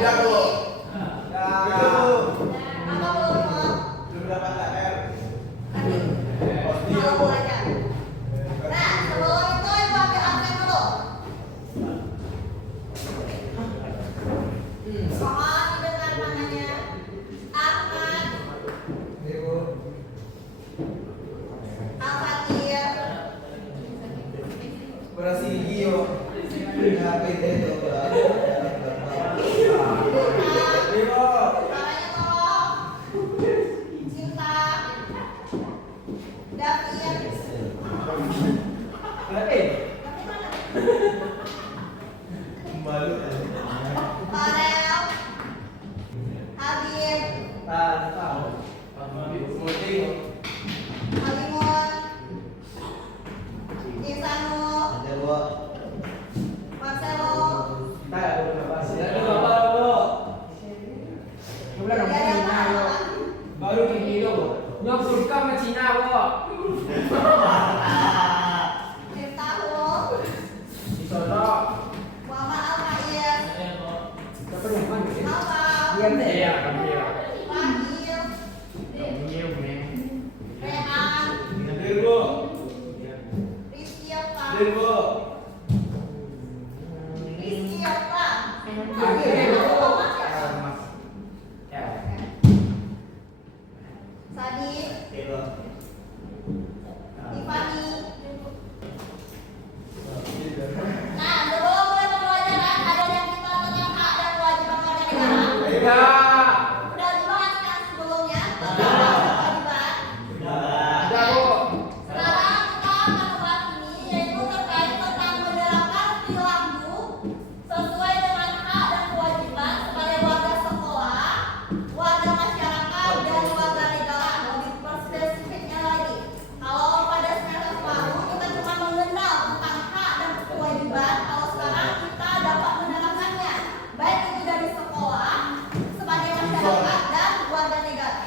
Udah, Bu. Udah, Bu. Apa belum mau? Belum dapat KR. Mau belajar. Nah, sebelum itu ibu ambil absen dulu. Mohon didengar namanya Ahmad Ibu. Al-Fatir. Operasi gigi yo. Ya, PT itu. Ibu. Suaranya tolong. Cinta. David. Berarti David mana? malu. Farel. Habib. Tahu. Putih. Halimun. Insanu. Ada dua. Marcelo. Ada bapak Bu. Tidak ada apa-apa. Baru gini loh, nyok surga sama Cina kok. Miftahul. Di sono. Muhammad Al-Khair. Siapa yang mana sih? Alfa. Iya, kami ya. Fahil. Iya, men. Rehan. Ibu. Rizky Alfa. Ibu. Rizky Alfa. Mas. Ya. Sadi. Ibu. Tiffany. Nah, sebelum mulai pembelajaran, ada yang kita tentang hak dan kewajiban warga negara. Ya. Udah dibahas kan sebelumnya tentang hak dan kewajiban. Ada kok. Sekarang kita akan membahas ini, yaitu terkait tentang menerapkan perilaku sesuai dengan hak dan kewajiban sebagai warga sekolah, warga masyarakat, dan warga negara. Lebih spesifiknya lagi, kalau pada semester baru kita cuma mengenal tentang hak dan kewajiban, kalau sekarang kita dapat menerapkannya, baik itu dari sekolah, sebagai masyarakat, dan warga negara.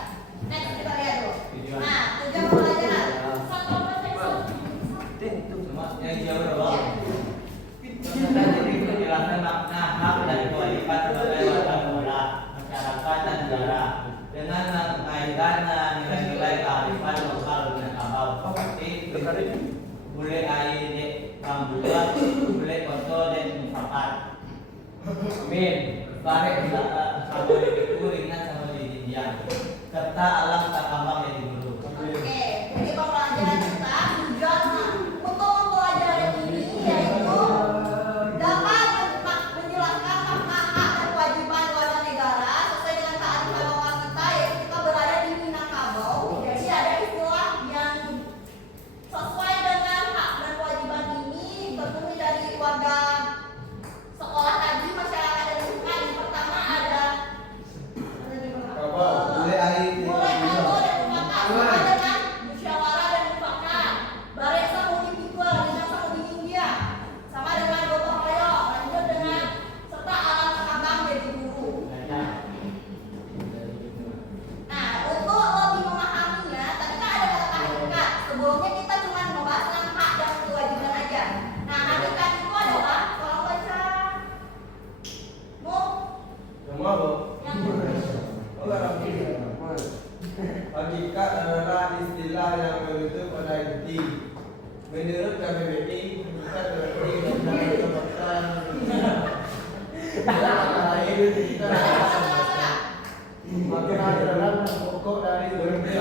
Next kita lihat dulu. Nah, tujuan pembelajaran. Satu Cuma yang jauh doang. Kita jadi menjelaskan makna hak dan kewajiban sebagai warga negara, masyarakat dan negara dengan mengaitkan nilai-nilai kearifan lokal dan kapal seperti boleh air rambutan, boleh foto dan mufakat. Amin. Tarik sama itu ringan sama didian serta alam takambang yang dulu. Oke, jadi pembelajaran kita tujuan untuk mempelajari ini yaitu dapat menjelaskan makna hak dan kewajiban warga negara sesuai dengan kearifan lokal kita, yaitu kita berada di Minangkabau. Jadi ada istilah yang sesuai dengan hak dan kewajiban ini terdiri dari warga sekolah tadi, masyarakat dan lingkungan. Yang pertama ada Boleh air. mulai atau dan mufakat sama dengan musyawarah dan mufakat. Barek sama dipikul, dengan sama di India, sama dengan gotong royong, lanjut dengan serta alam takambang jadi guru. Nah, untuk lebih memahaminya, tadi kan ada kata hakikat. Sebelumnya kita cuma membahas tentang hak dan kewajiban aja. Nah, hakikat itu adalah kalau baca Semua Bu. yang Hakikat adalah istilah yang merujuk pada inti. Menurut KBBI, hakikat berarti mendapatkan makna dalam pokok dari berbagai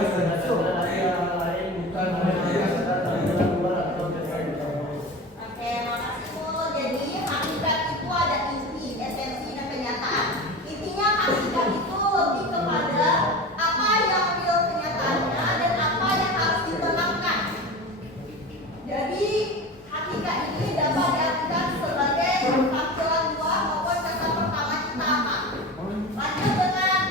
yang lain bukan hanya sekadar luar atau Oke, makasih Bu. Jadi hakikat itu ada inti, esensi, dan kenyataan. Intinya hakikat itu lebih kepada apa yang real kenyataannya dan apa yang harus ditenangkan. Jadi hakikat ini dapat diartikan sebagai tampilan luar maupun kata pertama kita apa. Lanjut dengan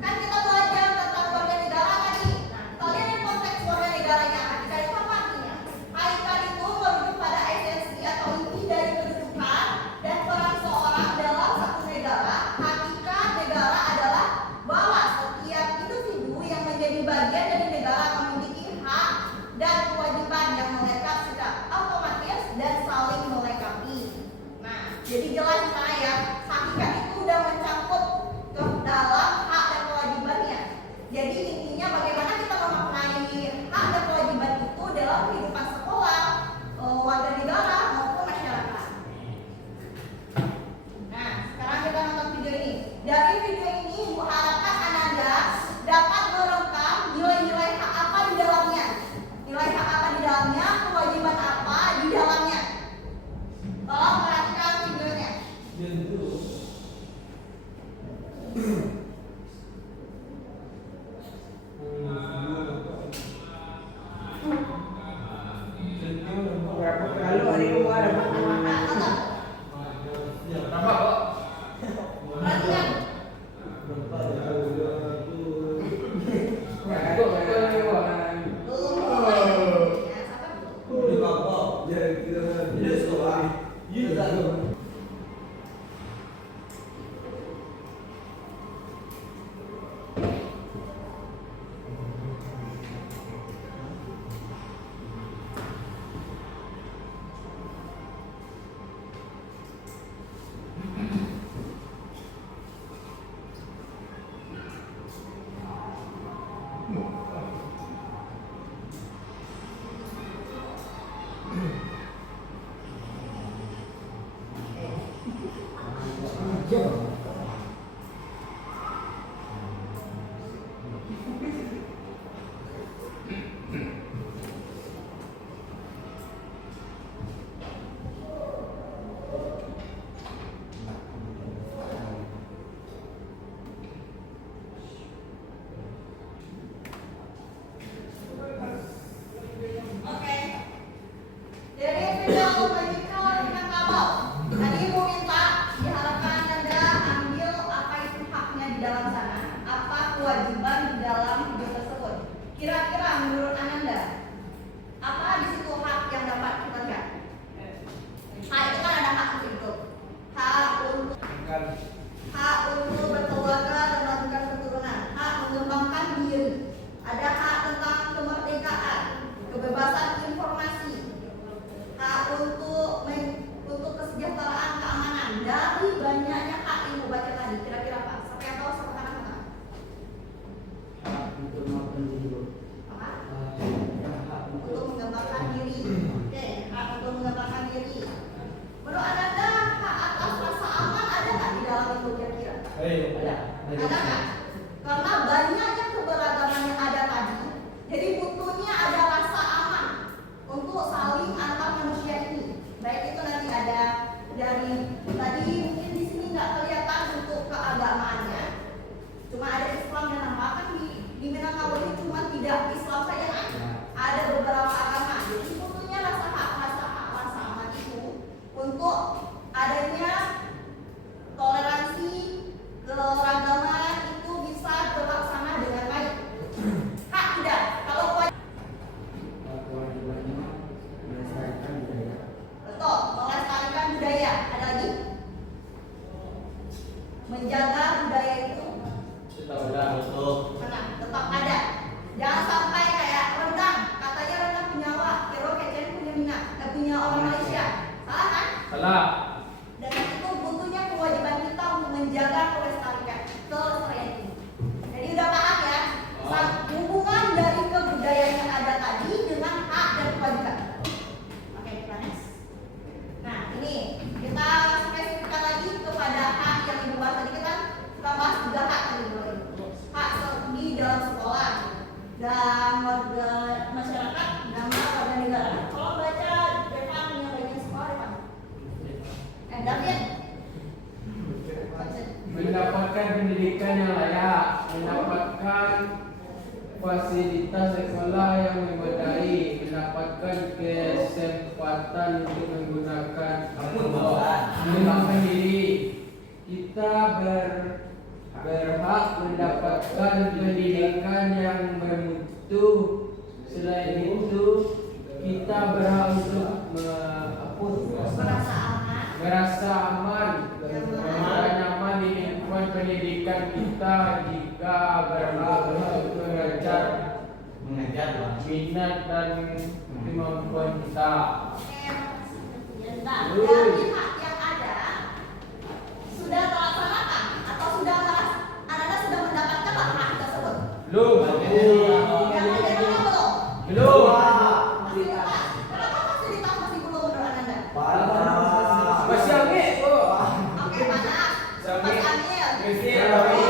kan kita belajar tentang warga negara tadi. Nah, kalian yang konteks warga negaranya hakikat itu apa artinya? Hakikat itu merujuk pada esensi atau inti dari kedudukan dan peran seorang dalam satu negara. Hakikat negara adalah bahwa setiap individu yang menjadi bagian dari negara memiliki hak dan kewajiban yang melekat secara otomatis dan saling melengkapi. Nah, jadi jelas di sana ya, hakikat itu udah mencangkut video ini Ibu harapkan Ananda dapat merekam nilai-nilai hak apa di dalamnya. Nilai hak apa di dalamnya, kewajiban apa di dalamnya. Tolong perhatikan videonya. Kalau hari ini ada Nah, tonton. apa kok? Perhatikan. Belum mulai. Ya, sabar dulu. Di bawah. Ini sekolah. Oke. Dari video Magical Minangkabau. Tadi Ibu minta diharapkan Anda ambil apa itu haknya di dalam sana, apa kewajiban di dalam video tersebut. Kira-kira menurut Ananda, apa di situ hak yang dapat kita lihat? Hak itu kan ada hak untuk hidup, hak untuk berkeluarga dan melanjutkan keturunan, hak mengembangkan diri, ada hak tentang kemerdekaan, kebebasan informasi, hak untuk kesejahteraan keamanan. Dari banyaknya hak yang Ibu baca tadi, kira-kira apa? Siapa yang tahu sama kanan-kanan? Apa? Untuk mengembangkan diri. Oke, hak untuk mengembangkan diri. Menurut Ananda, hak atas rasa aman ada nggak di dalam itu kira-kira? Ada nggak? Karena banyaknya keberagaman yang ada tadi, jadi butuhnya ada rasa aman untuk saling antar manusia ini. Baik itu nanti ada dari tadi mungkin di sini nggak kelihatan untuk keagamaannya, cuma ada Islam dan apa kan di Minangkabau ini cuma tidak Islam saja kan? Ada beberapa agama. Jadi butuhnya rasa aman itu untuk adanya toleransi keragaman itu bisa terlaksana dengan baik. Hak tidak. Kalau betul, melestarikan budaya. Ada lagi? Menjaga budaya itu tetap ada. Jangan sampai kayak rendang, katanya rendang punya Jawa, kira kecen punya Minang, punya orang Malaysia. Salah kan? Salah. Dan itu butuhnya kewajiban kita untuk menjaga kelestarian ini. Jadi udah paham ya? Hubungan dari kebudayaan yang ada tadi dengan hak dan kewajiban. Oke, kita next. Nah, ini kita spesifikkan lagi kepada hak yang Ibu bahas tadi. Kita bahas 3 hak tadi dulu. Hak di dalam sekolah dan warga masyarakat dan warga negara. Kalau baca Depan yang bagian sekolah Depan. David. Mendapatkan pendidikan yang layak, mendapatkan fasilitas sekolah yang memadai, mendapatkan kesempatan untuk menggunakan mengembangkan diri. Kita berhak mendapatkan pendidikan yang bermutu. Selain itu, kita berhak untuk merasa aman dan nyaman di lingkungan pendidikan kita. Jika berhak untuk mengajar minat dan kemampuan kita. Dari hak yang ada sudah terlaksanakan atau Anda sudah mendapatkan hak tersebut? Belum. Yang ada belum? Belum. Kenapa fasilitas masih belum menurut Anda? Masih ambil kok. Oke, mana? Masih ambil. Masih ambil.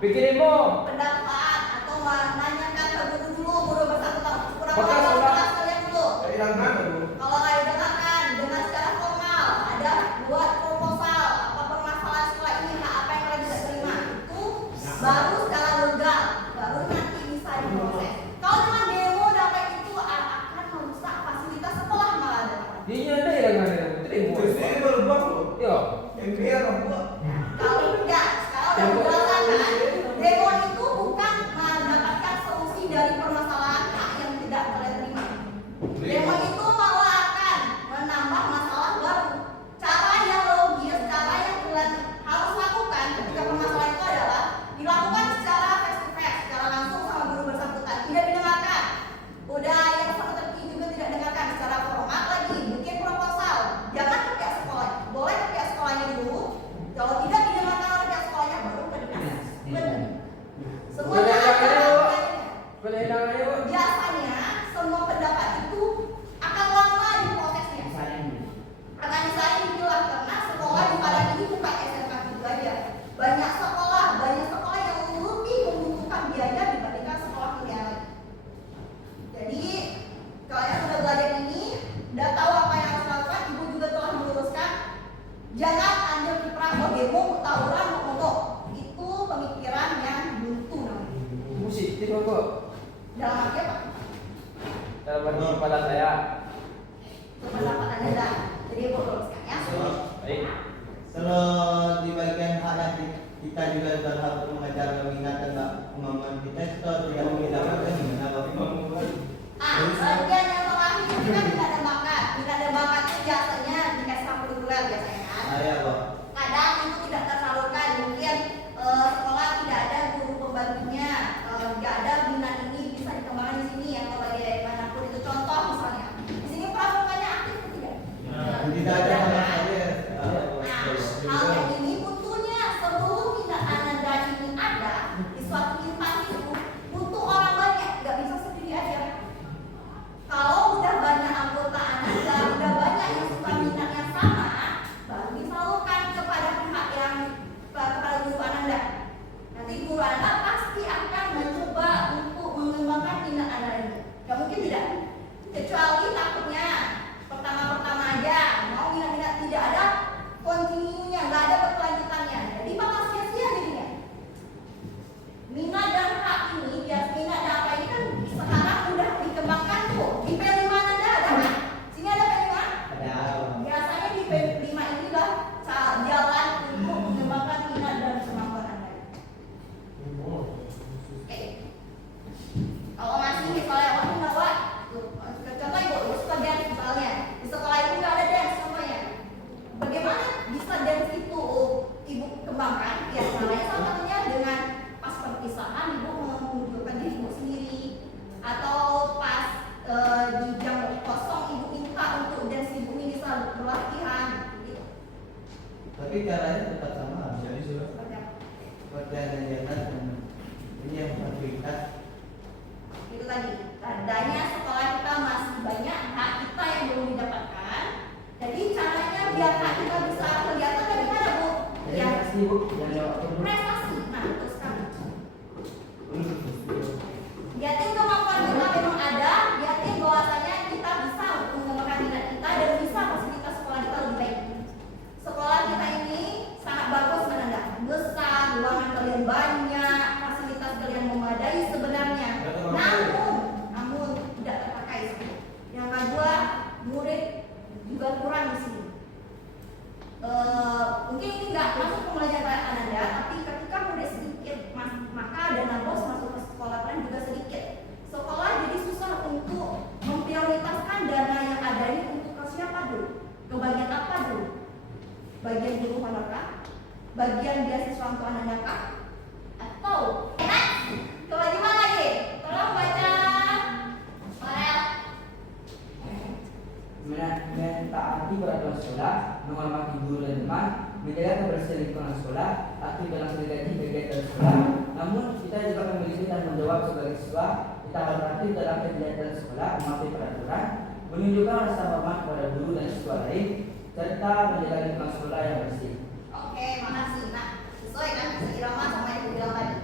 Pikirin mo. pendapat atau menanyakan ke guru dulu, guru bersangkutan. Apakah sekolah- Kelas kalian dulu. Kalau nggak didengarkan dengan secara formal, ada buat proposal apa permasalahan sekolah ini, apa yang kalian tidak terima, itu baru secara legal, baru nanti bisa diproses. Kalau cuma demo dapat itu akan merusak fasilitas sekolah malah ada. Dia ada yang nggak terima. Yo. Kalau enggak, sekarang udah dijelaskan kan, demo itu bukan mendapatkan solusi dari permasalahan hak yang tidak kalian terima. Demo itu malah akan menambah masalah baru. Cara yang logis, cara yang kalian harus lakukan ketika permasalahan itu adalah dilakukan secara face to face, secara langsung sama guru bersangkutan, tidak didengarkan. Udah yang sama terkini juga tidak dengarkan secara formal lagi, bikin proposal. Jangan ke pihak sekolah, boleh ke pihak sekolahnya dulu. Kalau tidak didengarkan oleh pihak sekolahnya baru ke dinas. Benar. Semuanya Kelendangannya, Bu. biasanya semua pendapat itu akan lama diprosesnya. Akan misalnya dibilang karena sekolah di Padang ini bukan SMK itu aja. Banyak sekolah yang lebih membutuhkan biaya dibandingkan sekolah kuliah lain. Jadi kalian sudah belajar ini, udah tahu apa yang harus dilakukan, ibu juga telah meluruskan. Jangan ambil kiprah mau demo, tawuran, mau mogok. Itu pemikiran yang buntu namanya. Positif apa? Dalam arti apa? Dalam arti kepala saya. Pendapat Anda. Jadi ibu luruskan ya. Baik. Kalau di bagian hak yang kita juga berhak untuk mengajar minat dan kemampuan kita itu tidak mengidapkan gimana Bapak? Bagian yang terakhir itu kan tidak ada bakat. Tidak ada bakat itu biasanya dikasih ekstrakurikuler biasanya kan. Ya Pak. Kadang itu tidak tersalurkan. Mungkin sekolah tidak ada guru pembantunya, tidak ada minat ini bisa dikembangkan di sini atau bagaimanapun itu contoh misalnya. Di sini pramuganya aktif atau tidak? Tidak ada sama saja. Hal yang ini butuhnya sebelum minat Anda ini ada di suatu instansi itu butuh orang banyak, nggak bisa sendiri aja. Kalau udah banyak anggota Anda, udah banyak yang suka minat yang sama, baru disalurkan kepada pihak yang kepada guru Anda. Nanti guru Anda pasti akan mencoba untuk mengembangkan minat Anda ini. Gak mungkin tidak, kecuali takutnya pertama-pertama aja mau minat-minat tidak ada kontinunya, nggak ada berkelanjutannya. Jadi bakal sia-sia jadinya. Minat dan hak ini, bias minat dan apa ini kan sekarang udah dikembangkan tuh. Di P5 Anda ada kan? Sini ada P5? Ada. Biasanya di P5 inilah jalan untuk mengembangkan minat dan kemampuan Anda. Oke. Kalau masih misalnya orang bawa, contoh ibu suka dance misalnya, di sekolah itu nggak ada dance contohnya. Bagaimana bisa dance itu ibu kembangkan? Ya caranya salah satunya dengan pas perpisahan ibu menunjukkan diri ibu sendiri, atau pas di jam kosong ibu minta untuk dance ibu ini bisa berlatihan. Gitu. Tapi caranya tetap sama. Jadi Seperti apa? seperti yang di atas dan ini yang fasilitas. Itu tadi tandanya sekolah kita masih banyak hak kita yang belum didapatkan. Jadi caranya biar hak kita bisa kelihatan dari mana Bu? Ya Pasti, Bu. Yang jawab dulu. prestasi. Nah itu sekarang. Lihatin kemampuan kita memang ada. Lihatin bahwasanya kita bisa mengembangkan minat kita dan bisa fasilitas sekolah kita lebih baik. Sekolah kita ini sangat bagus menanda. Besar, ruangan kalian banyak, fasilitas kalian memadai sebenarnya. Namun tidak terpakai. Yang kedua, murid juga kurang di sini. Mungkin ini nggak masuk pembelajaran Anda, tapi ketika murid sedikit, maka dana bos masuk ke sekolah kalian juga sedikit. Sekolah jadi susah untuk memprioritaskan dana yang ada ini untuk ke siapa dulu, ke bagian apa dulu? Bagian guru manakah? Bagian beasiswa untuk anak-anak? Atau kewajiban lagi? Tolong baca. Farel. Mentaati peraturan sekolah, menghormati guru dan teman, menjaga kebersihan lingkungan sekolah, aktif dalam bergaji kegiatan sekolah. Namun kita juga memiliki tanggung jawab sebagai siswa. Kita harus aktif dalam kegiatan sekolah, mematuhi peraturan, menunjukkan rasa hormat kepada guru dan siswa lain, serta menjaga lingkungan sekolah yang bersih. Oke, makasih. Nah, sesuai kan seirama sama yang dibilang tadi.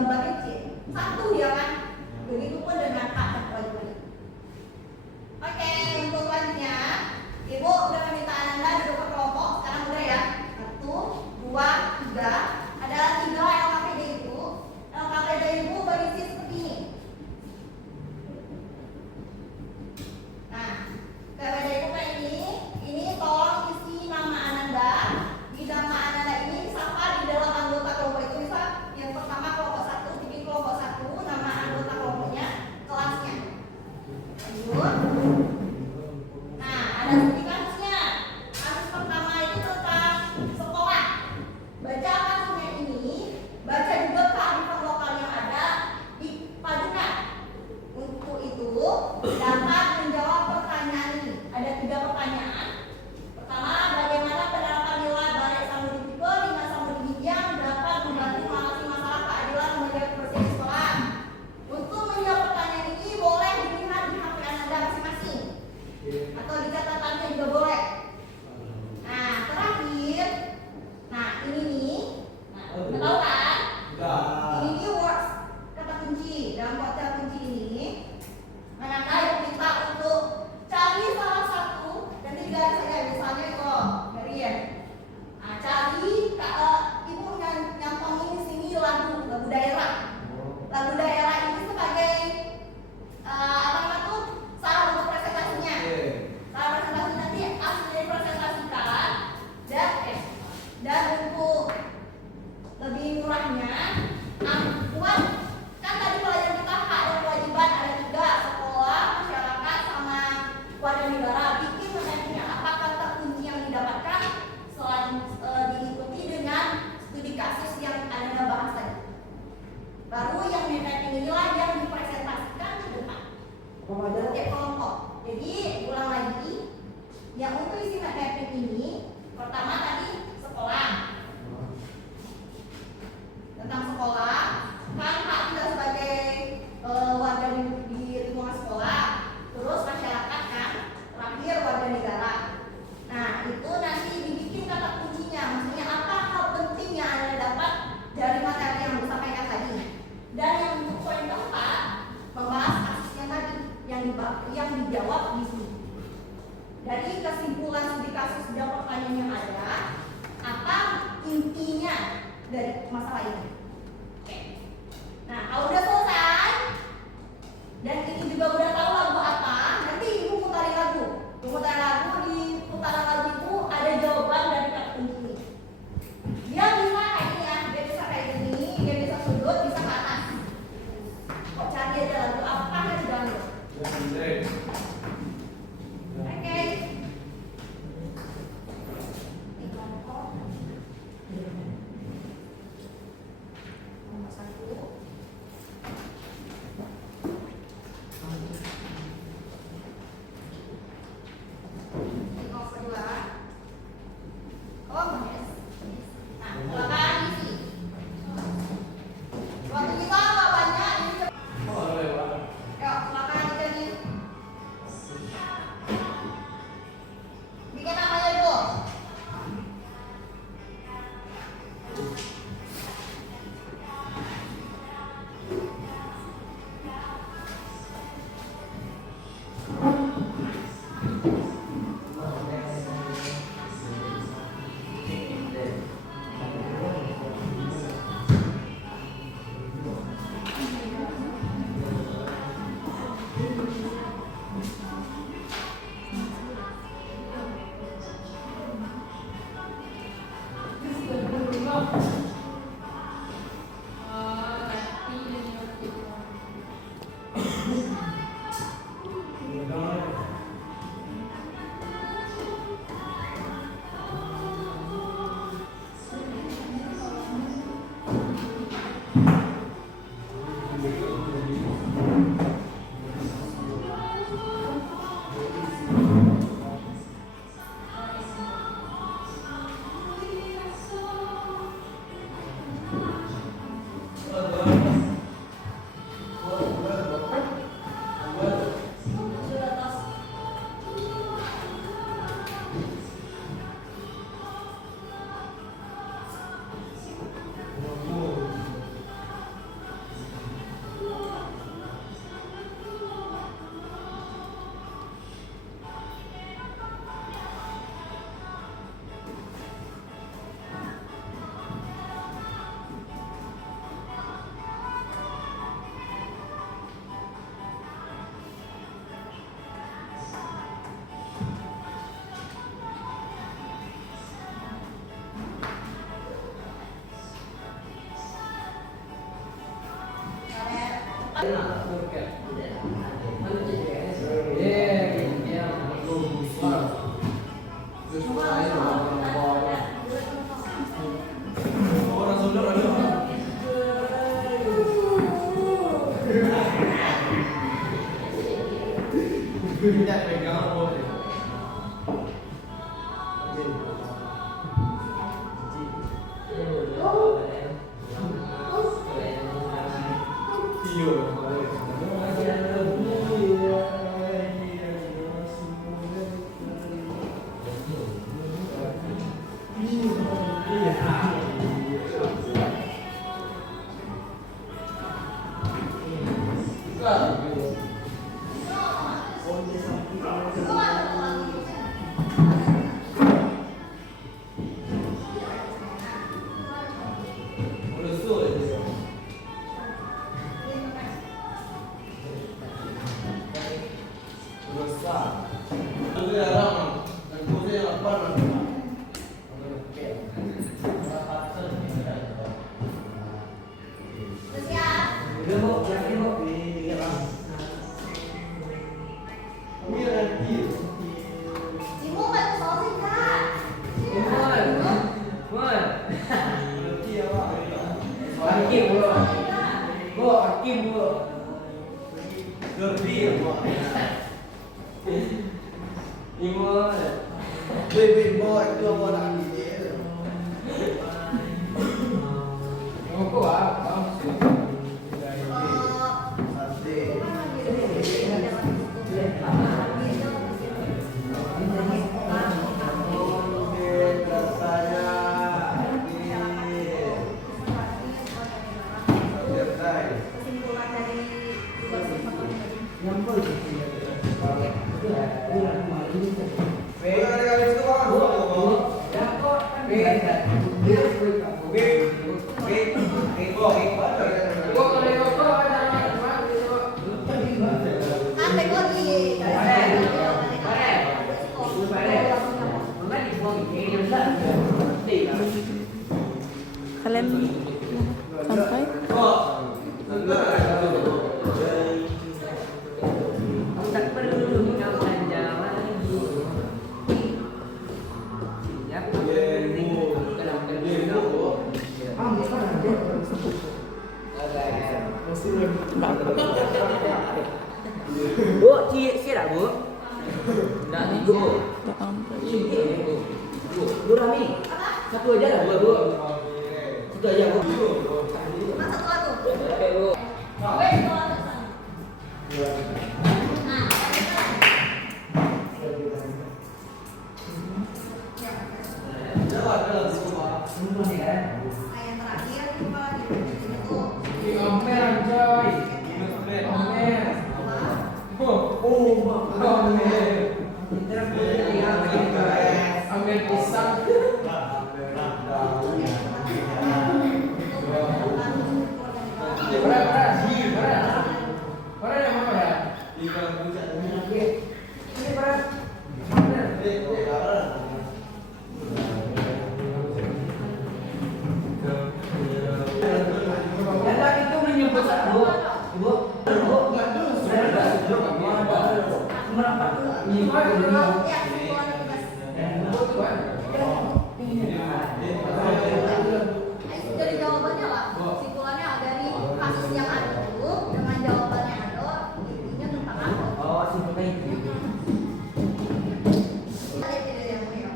gambarnya C. Satu dia kan. Begitupun dengan hak dan kewajiban. Oke, untuk selanjutnya, Ibu udah meminta Ananda duduk ke kelompok. Sekarang udah ya. 1, 2, 3. Ada 3 LKPD Ibu. LKPD Ibu berisi seperti ini. Nah, KPD Ibu kayak ini tolong isi nama Ananda. Di nama Ananda ini siapa di dalam anggota kelompok itu bisa yang pertama kelompok 1, jadi kelompok 1 nama anggota kelompoknya, kelasnya. Lanjut. Nah, ada studi kasusnya. Kasus pertama itu tentang sekolah. Baca kasusnya ini, baca juga kearifan lokal yang ada, dipadukan. Untuk itu dapat menjawab pertanyaan ini. Ada 3 pertanyaan. Pertama, bagaimana penerapan nilai balik Samudipiko dengan Samudipijang dapat membantu mengatasi masalah keadilan menjaga kebersihan sekolah? Untuk menjawab pertanyaan ini boleh dilihat di HP Anda masing-masing atau di catatannya juga boleh. Nah, terakhir, nah ini nih, nah, udah tahu kan? Ini nih words, kata kunci. Dalam kata kunci ini, Ananda diminta untuk cari salah satu, nanti digaris saja, misalnya itu dari ya. Nah, cari, Ibu nyantongin di sini lagu daerah. Lagu daerah ini sebagai apa namanya tuh salah untuk presentasinya. Salah presentasi nanti asli dipresentasikan dan untuk lebih murahnya buat kan tadi pelajaran kita hak dan kewajiban ada 3, sekolah, masyarakat, sama warga negara. Bikin menaiknya apa kata kunci yang didapatkan selain diikuti dengan studi kasus yang Anda bahas tadi. Baru yang menaiknya inilah yang dipresentasikan ke depan. Setiap kelompok. Jadi ulang lagi, yang untuk isi mapping ini pertama tadi sekolah. Tentang sekolah, kan hak kita sebagai warga di lingkungan sekolah, terus masyarakat kan, terakhir warga negara. Nah, itu nanti dibikin kata kuncinya, maksudnya apa hal penting yang Anda dapat dari materi yang disampaikan tadi. Dan yang untuk poin keempat, membahas kasus yang tadi yang dijawab di sini. Dari kesimpulan studi kasus dan pertanyaan yang ada, apa intinya dari masalah ini? Oke. Nah, kalau udah selesai dan ini juga udah tahu lagu apa, nanti Ibu putarin lagu. Putaran lagu, di putaran lagu itu ada jawaban dari kata kunci ini. Dia bisa kayak ini ya, dia bisa kayak gini, dia bisa sudut, bisa ke atas. Kok cari aja lagu apa yang diganggu? Oke. Tidak pegang boleh. Kalian sampai Tak perlu menjawab lagi. Siap. Bu, siap tak bu? Nak ni bu. ya ampun. Bu Rami, satu aja lah bu. Satu aja bu. Masa tua tuh. Bu. Wes, tua tuh. Nah, yang terakhir coba di tuh. Dari jawabannya lah, simpulannya dari kasus yang ada dulu dengan jawabannya ada, intinya tentang apa? Oh, simpulkan itu. Ada tidak yang mulia?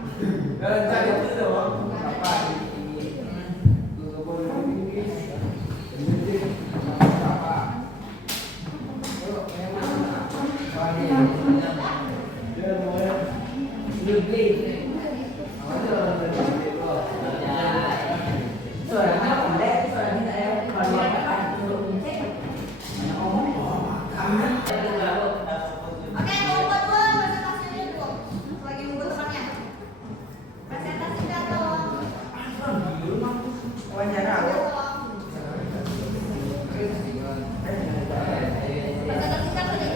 Oke, nomor dua presentasinya dulu. Lagi nunggu temannya. Presentasikan dong. Wawancara. Presentasikan tadi.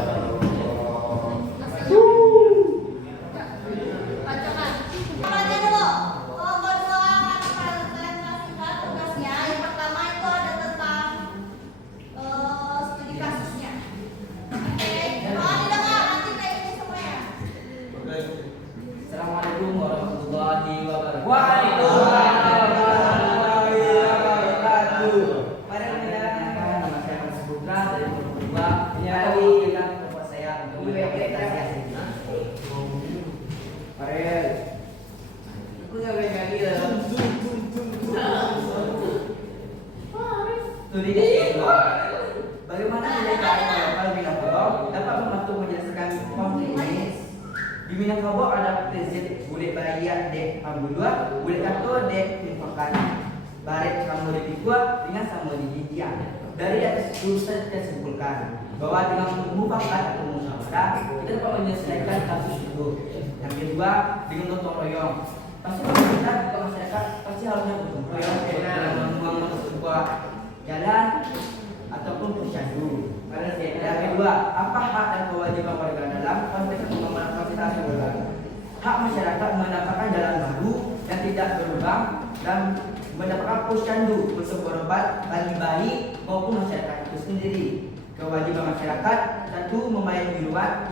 Bacakan. Baca dulu. Nomor dua akan presentasikan tugasnya. Yang pertama itu ada tentang studi kasusnya. Oke, kalau didengar nanti kayak ini semuanya. Assalamualaikum warahmatullahi wabarakatuh. Waalaikumsalam warahmatullahi wabarakatuh. Studi kedua. Bagaimana Minangkabau Minangkabau dapat membantu menjelaskan konflik ini? Di Minangkabau ada prinsip boleh bayar dek pambulua, boleh kata dek merupakan baret kamu di pikua dengan sama di jijian. Dari atas itu saya simpulkan bahwa dengan mufakat atau musyawarah kita dapat menyelesaikan kasus itu. Yang kedua dengan gotong royong. Pasti pemerintah juga masyarakat pasti harusnya gotong royong dalam membangun sebuah jalan ataupun posyandu. Yang kedua, apa hak dan kewajiban warga dalam konteks pengembangan fasilitas urban? Hak masyarakat mendapatkan jalan baru yang tidak berlubang dan mendapatkan posyandu untuk berobat bagi bayi maupun masyarakat itu sendiri. Kewajiban masyarakat satu membayar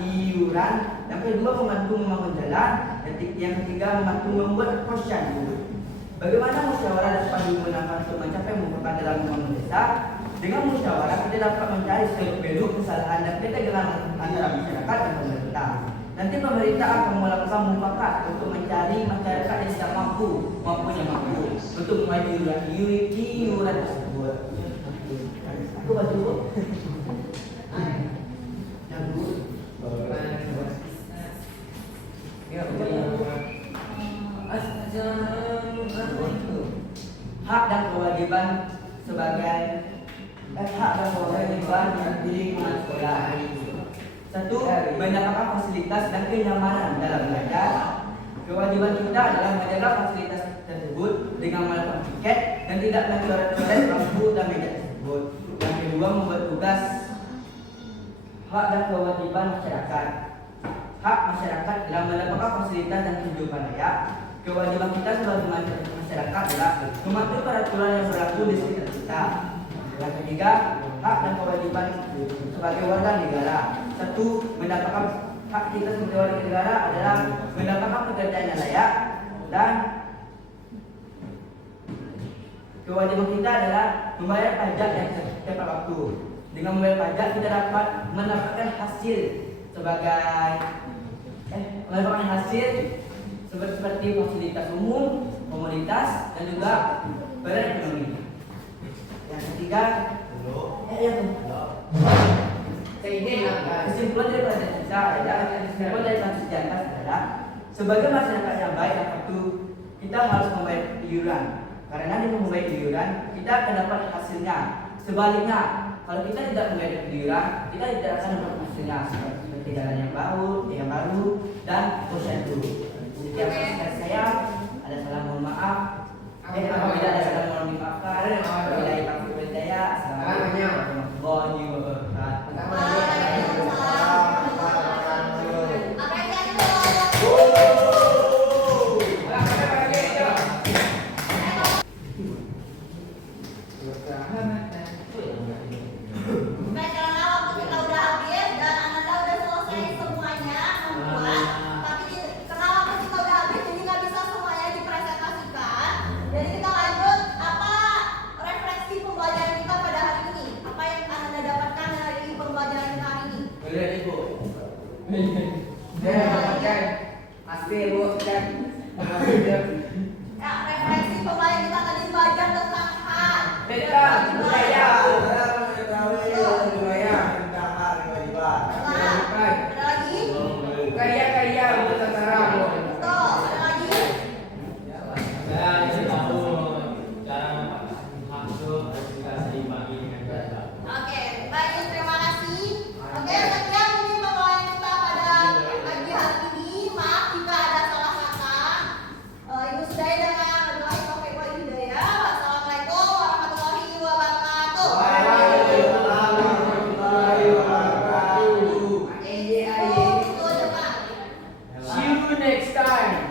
iuran, yang kedua membantu membangun jalan, yang ketiga membantu membuat posyandu. Bagaimana musyawarah dapat digunakan untuk mencapai mufakat dalam membangun desa? Dengan musyawarah kita dapat mencari seluk-beluk kesalahan dan ketegangan antara masyarakat dan pemerintah. Nanti pemerintah akan melakukan mufakat untuk mencari masyarakat yang tidak mampu maupun yang mampu untuk membayar iuran tersebut. Aku bantu. Hak dan kewajiban sebagai hak dan kewajiban di lingkungan sekolah. Satu, mendapatkan fasilitas dan kenyamanan dalam belajar. Kewajiban kita adalah menjaga fasilitas tersebut dengan melakukan tiket dan tidak mencoret-coret lampu dan meja tersebut. Yang kedua, membuat tugas. Hak dan kewajiban masyarakat. Hak masyarakat dalam mendapatkan fasilitas dan kehidupan layak. Kewajiban kita sebagai masyarakat adalah mematuhi peraturan yang berlaku di sekitar kita. Yang ketiga, hak dan kewajiban sebagai warga negara. Satu, mendapatkan hak kita sebagai warga negara adalah mendapatkan pekerjaan yang layak, dan kewajiban kita adalah membayar pajak yang tepat waktu. Dengan membayar pajak kita dapat mendapatkan hasil seperti fasilitas umum, komoditas, dan juga barang ekonomi. Yang ketiga, kesimpulan dari kasus jantan adalah sebagai masyarakat yang baik dan patuh, kita harus membayar iuran. Karena dengan membayar iuran, kita akan dapat hasilnya. Sebaliknya, kalau kita tidak membayar iuran, kita tidak akan dapat hasilnya seperti jalan yang baru dan posyandu. Setiap saya ada salah mohon maaf. Apabila ada salah mohon dimaafkan. Wabillahi taufiq wal hidayah. Assalamualaikum warahmatullahi wabarakatuh. Karena waktu kita udah habis dan Ananda udah selesai semuanya membuat, tapi karena waktu kita udah habis jadi nggak bisa semuanya dipresentasikan. Jadi kita lanjut, apa refleksi pembelajaran kita pada hari ini? Apa yang Ananda dapatkan dari pembelajaran kita hari ini? Boleh Ibu. Saya dapatkan hasil Bu dan ya, refleksi pembelajaran kita tadi belajar tentang hak. budaya. Ada lagi? Karya-karya untuk Nusantara. Betul. Ada lagi? Saya ingin tahu cara maksud edukasi pagi dengan bahasa. Oke, baik, terima kasih. Oke, sekian mungkin pembelajaran kita pada pagi hari ini. Maaf jika ada salah kata. Ibu sudah dengan Wabillahi taufiq wal hidayah. Wassalamualaikum warahmatullahi wabarakatuh. See you next time.